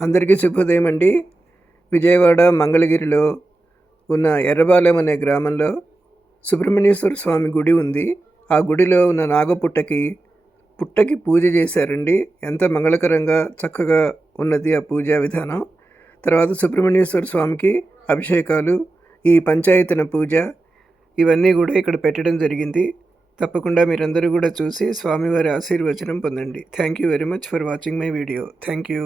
అందరికీ శుభోదయం అండి. విజయవాడ మంగళగిరిలో ఉన్న ఎర్రబాలెం అనే గ్రామంలో సుబ్రహ్మణ్యేశ్వర స్వామి గుడి ఉంది. ఆ గుడిలో ఉన్న పుట్టకి పూజ చేశారండి. ఎంత మంగళకరంగా చక్కగా ఉన్నది ఆ పూజా విధానం. తర్వాత సుబ్రహ్మణ్యేశ్వర స్వామికి అభిషేకాలు, ఈ పంచాయతన పూజ ఇవన్నీ కూడా ఇక్కడ పెట్టడం జరిగింది. తప్పకుండా మీరందరూ కూడా చూసి స్వామివారి ఆశీర్వచనం పొందండి. Thank you very much for watching my video. Thank you.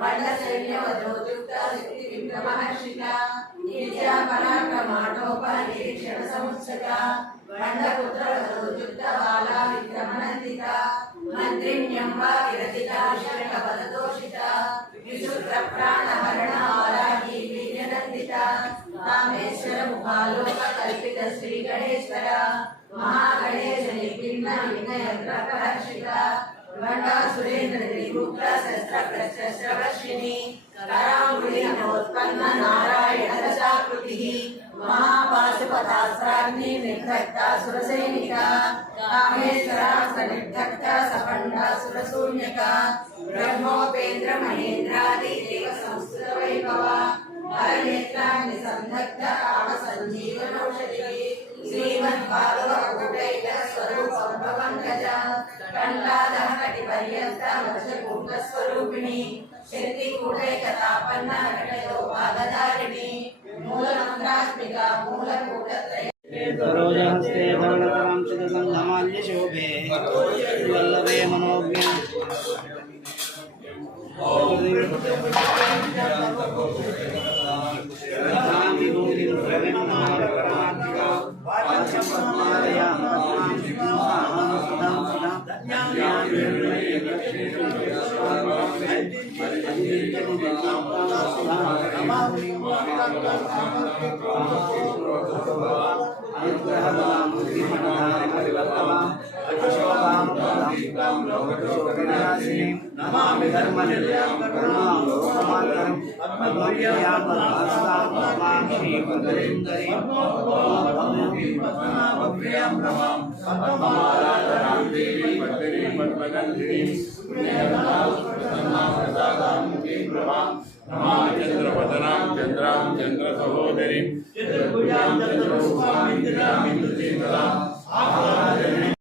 వర్ణ శైల్యవ జ్యోతియుక్త శక్తి విక్రమహర్షిక నిరీక్షణ సముచ్చత గండపుత్ర వధోజుక్త బాలా విక్రమనందిత మంత్రిణ్యంబ విరచిత శరణ పదదోషిత విశుద్ధ ప్రాణహరణ ఆరాహి వీర్యనందిత కామేశ్వర ముఖాలోక కల్పిత శ్రీ గణేశ్వర మహాగణేశ నిర్విఘ్న విఘ్నయంత్ర ప్రహర్షిత సురేంద్ర త్రిగుప్త శస్త్ర ప్రశస్త్రవర్షిణి కరాంగుళి నమోత్పన్న నారాయణ దశాకృతి మహాపాశుపదాస్త్రాగ్ని నిర్ధక్త సురసైనిక కామేశ్వర సనిర్ధక్త సపండ సురశూన్యక బ్రహ్మోపేంద్ర మహేంద్రాది దేవ సంస్కృత వైభవ హరనేత్రాగ్ని సంధక్త కామ సంజీవనౌషధి శ్రీమద్భాగవకూటైక స్వరూపంభవంగజ కంఠాదహ కటిపర్యంత వర్షకూట స్వరూపిణి శక్తి కూటైక తాపన్న కటయోపాదధారిణి మూలమంత్రాత్మిక మూలకూటత్రయ సరోజహస్తే ధవళతరం చిదసంగమాల్య శోభే వల్లభే మనోజ్ఞ విభూతిం ప్రగణమారకరాంతికా వాచపద్మాలయా నమామి ధర్మనిలయం కరుణాం లోకమాతరం అద్భుత్యాం పద్మాస్తాం శ్రీపదరిందరీం పద్మనాభప్రియాం నమాం పద్మమాలాధరాం దేవీం పద్మినీం పద్మగంధినీం నమామి చంద్రపదనాం చంద్రాం చంద్ర సహోదరీం చతుర్భుజాం చతుర్ముఖాం ఇంద్రాం